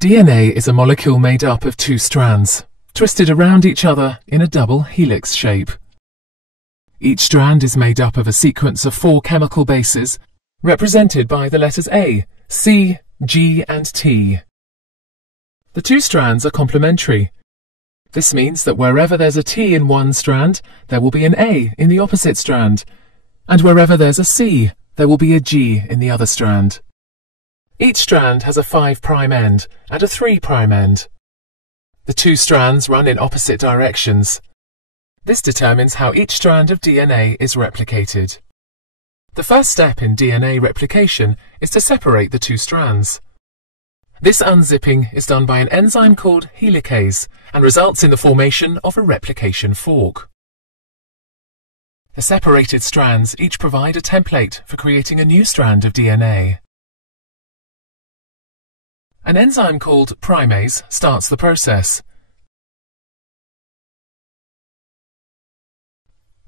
DNA is a molecule made up of two strands, twisted around each other in a double helix shape. Each strand is made up of a sequence of 4 chemical bases, represented by the letters A, C, G, and T. The two strands are complementary. This means that wherever there's a T in one strand, there will be an A in the opposite strand, and wherever there's a C, there will be a G in the other strand. Each strand has a 5' end and a 3' end. The two strands run in opposite directions. This determines how each strand of DNA is replicated. The first step in DNA replication is to separate the two strands. This unzipping is done by an enzyme called helicase and results in the formation of a replication fork. The separated strands each provide a template for creating a new strand of DNA. An enzyme called primase starts the process.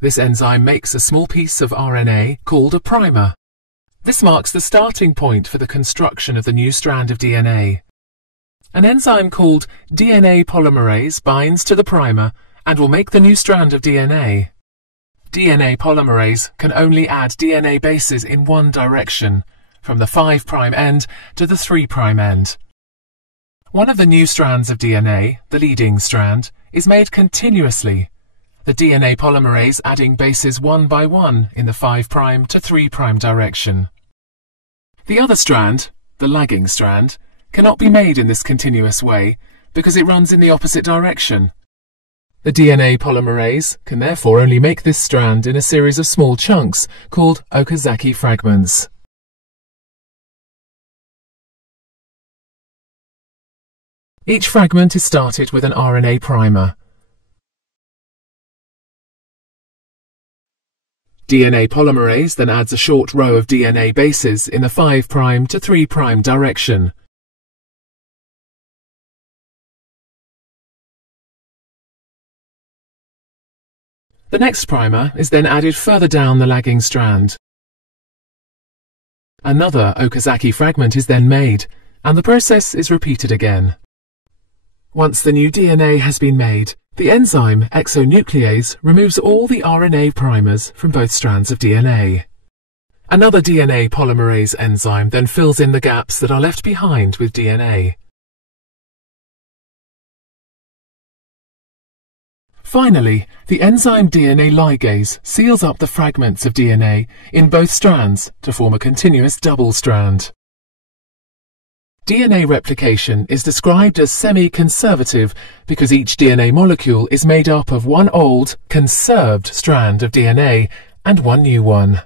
This enzyme makes a small piece of RNA called a primer. This marks the starting point for the construction of the new strand of DNA. An enzyme called DNA polymerase binds to the primer and will make the new strand of DNA. DNA polymerase can only add DNA bases in one direction, from the 5' end to the 3' end. One of the new strands of DNA, the leading strand, is made continuously, the DNA polymerase adding bases one by one in the 5' to 3' direction. The other strand, the lagging strand, cannot be made in this continuous way because it runs in the opposite direction. The DNA polymerase can therefore only make this strand in a series of small chunks called Okazaki fragments. Each fragment is started with an RNA primer. DNA polymerase then adds a short row of DNA bases in the 5' to 3' direction. The next primer is then added further down the lagging strand. Another Okazaki fragment is then made, and the process is repeated again. Once the new DNA has been made, the enzyme exonuclease removes all the RNA primers from both strands of DNA. Another DNA polymerase enzyme then fills in the gaps that are left behind with DNA. Finally, the enzyme DNA ligase seals up the fragments of DNA in both strands to form a continuous double strand. DNA replication is described as semi-conservative because each DNA molecule is made up of one old, conserved strand of DNA and one new one.